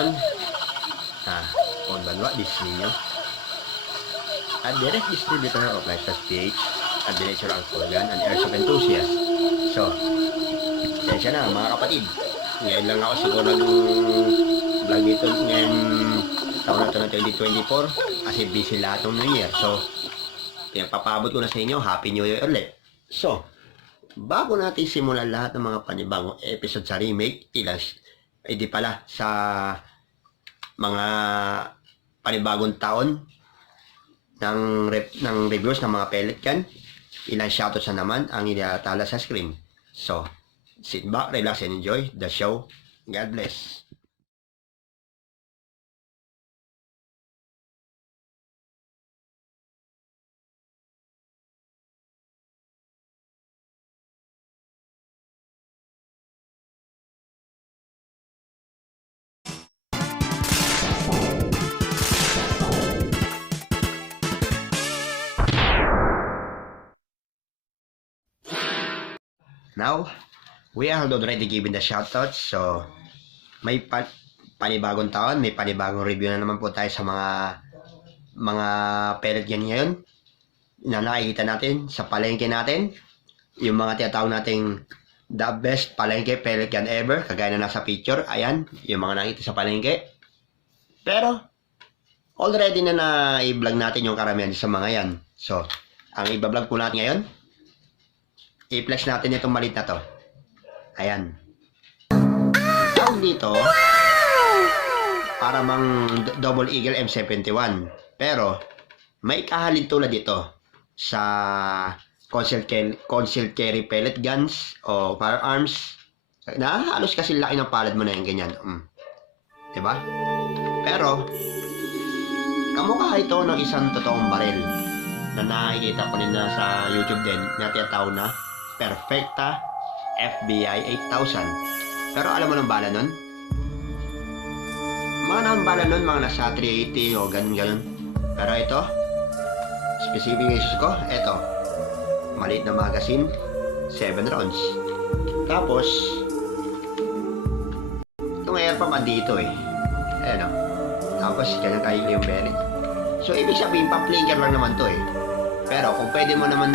ngayon, kung banwa, Disney nyo. At direct distributor of Lifestyle PH, at the Nature Alcoholian and Heirs of Enthusiast. So, sensya na mga kapatid. Ngayon lang ako siguro nag-vlog dito ngayon taon na ito ng 2024 kasi busy lahat ng New Year. So, pinapapabot ko na sa inyo, Happy New Year ulit. So, bago natin simulan lahat ng mga panibagong episode sa remake, di pala sa mga panibagong taon ng reviews ng mga pellet can, ilang shoutouts na naman ang inilatala sa screen. So, sit back, relax, and enjoy the show. God bless. Now, we are already given the shoutouts. So, may panibagong taon, may panibagong review na naman po tayo sa mga pellet gun ngayon na nakikita natin sa palengke natin. Yung mga tinatawag nating the best palengke pellet gun ever, kagaya na nasa picture. Ayan, yung mga nakita sa palengke. Pero, already na na-i-vlog natin yung karamihan sa mga yan. So, ang i-vlog po natin ngayon, i-flex natin itong maliit na to. Ayan. Tawag dito, para mang Double Eagle M71. Pero, may kahalin tulad dito sa concealed carry pellet guns o firearms. Halos kasi laki ng palad mo na yung ganyan. Diba? Pero, kamukha ito ng isang totoong baril na nakikita ko rin na sa YouTube din na tinatawag na Perfecta FBI 8000. Pero alam mo ng bala nun? Mga ng bala nun, mga nasa 380 o ganun. Pero ito, specifications ko, ito, maliit na magazine, 7 rounds. Tapos, itong air pump andito Ayan o. Tapos, ganyan kayo yung bearing. So, ibig sabihin, pa-flicker lang naman to Pero, kung pwede mo naman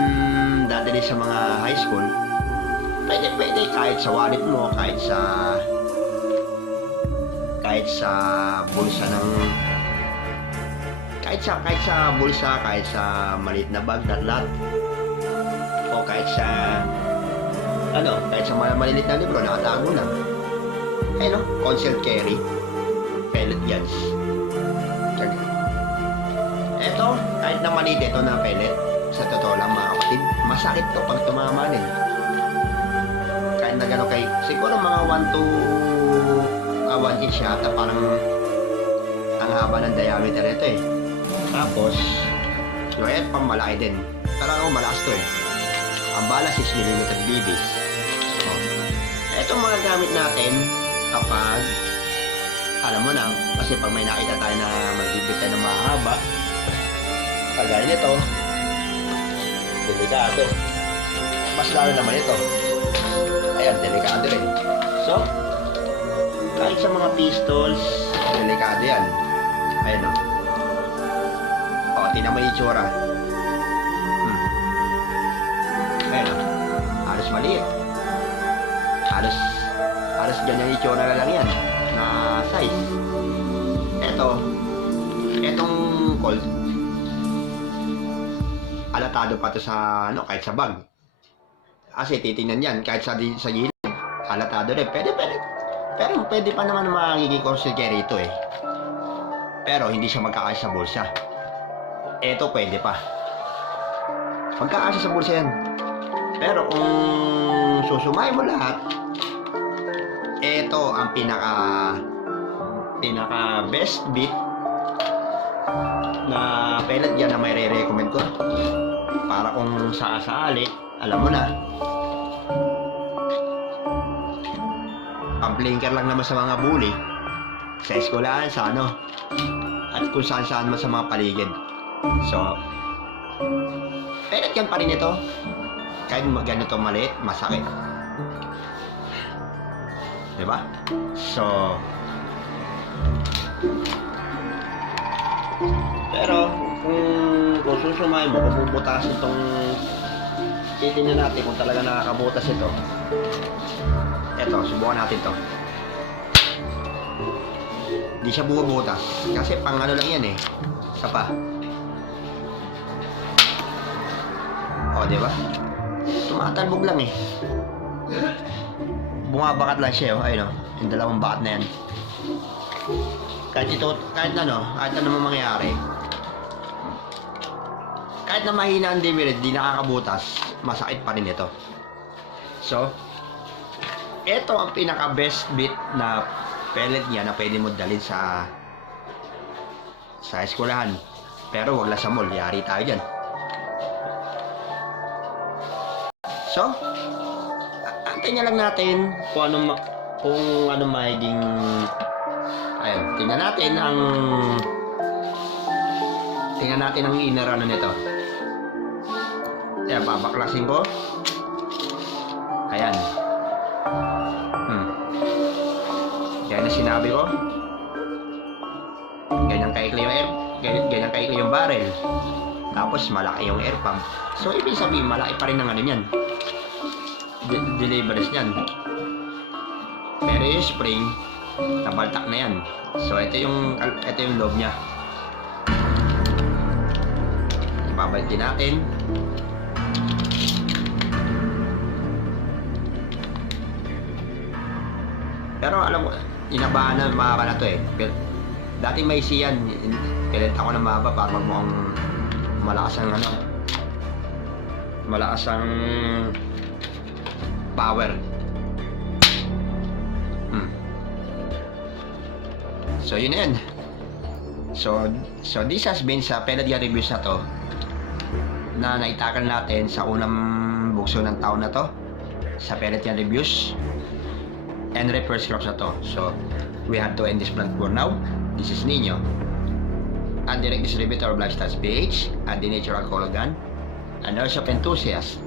dadali sa mga high school, pwede kahit sa wallet mo, kahit sa bulsa ng kahit sa bulsa, kahit sa maliit na bag na lot, o kahit sa mga maliliit na libro nakatago lang. Concealed carry pellet guns. Eto, kahit na maliit ito na pellet, sa totoo lang mga kapatid, masakit to pag tumama din. Kahit na gano'n siguro mga 1 inch yata, parang ang haba ng diameter ito Tapos, yung air pump malaki din. Talagang malakas to Ang bala 6mm BBs. So, etong mga gamit natin kapag, alam mo na, kasi pag may nakita tayo na magbibit tayo ng mahaba, kagaya nito, delikado. Mas lalo naman ito. Ayan, delikado rin. So, kahit sa mga pistols, delikado yan. Ayan tingnan mo yung itsura. Ayan halos maliit. Halos ganyan yung itsura na lang yan na size. Etong Colt, alatado pa to sa kahit sa bag. Kasi titingnan yan kahit sa gilid, alatado rin. Pwede. Pero pwede pa naman magiging concealed carry ito Pero hindi siya magkakasya sa bulsa. Ito pwede pa. Magkakasya sa bulsa yan. Pero kung susumay mo lahat, ito ang pinaka best bit na pellet yan na may re-recommend ko. Para kung saali, alam mo na. Pang-blinker lang naman sa mga bully. Sa eskwelahan, sa at kung saan-saan mo sa mga paligid. So, pellet yan pa rin ito. Kahit ganito maliit, masakit. Diba? So, Pero, kung susumahin mo, kung bubutasin itong titingnan natin kung talaga nakakabutas ito. Eto, subukan natin to. Hindi siya bubutas. Kasi pang ano lang yan eh. Isa pa. O, diba? Tumatalbog lang eh. Bumabakat lang siya, oh. Ayun, oh. Yung dalawang bakat na yan. Kahit ano mangyayari. Kahit na mahina ang demerit, di nakakabutas, masakit pa rin ito. So, ito ang pinaka best bit na pellet niya na pwede mo dalhin sa eskwelahan. Pero wag lang sa mall, yari tayo dyan. So, antayin lang natin kung ano magiging. Ayun, tingnan natin ang inner ano nito. Ayan, babaklasin ko. Ayan. Yan na sinabi ko. Ganyan kaikli yung air, ganyan kaikli yung barrel. Tapos malaki yung air pump. So ibig sabihin malaki pa rin ang ano niyan. Deliveries niyan. Pero yung spring, nabaltak na yan. So ito yung loob niya. Babalikin natin. Pero alam mo, inabahan na mahaba na to eh. Dati may siyan, pinenta ko na mahaba para magmukhang malakas ang power. So yun na yan. So this has been sa pellet gun reviews na to na naitakal natin sa unang bugso ng taon na to sa pellet gun reviews and reverse crops na to. So we have to end this vlog for now. This is Nino, and direct distributor of Lifestyles PH and the Natural Color Gun and also enthusiast.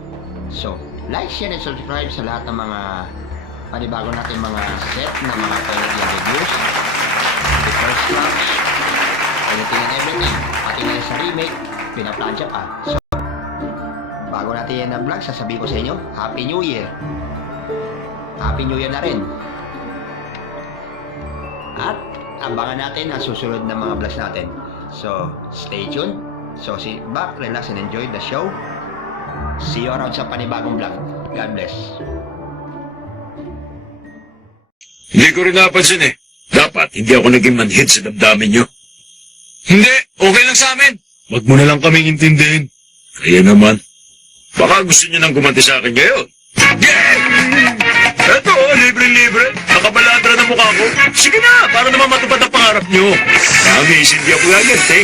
So like, share, and subscribe sa lahat ng mga panibago natin mga set na mga pellet gun reviews, reverse crops, anything and everything. Pati na sa remake, pinaplansya pa. So bago natin yan na vlog, sasabihin ko sa inyo, Happy New Year! Happy New Year na rin! At abangan natin ang susunod na mga vlogs natin. So, stay tuned. So, sit back, relax, and enjoy the show. See you around sa panibagong vlog. God bless. Hindi ko rin napansin eh. Dapat hindi ako naging manhid sa damdamin nyo. Hindi, okay lang sa amin. Wag mo na lang kaming intindihin. Kaya naman, baka gusto nyo nang gumanti sa akin ngayon. Yeah! Eto, libre-libre. Nakabaladra na mukha ko. Sige na, para naman matupad ang pangarap nyo. Promise, hindi ako gaganti.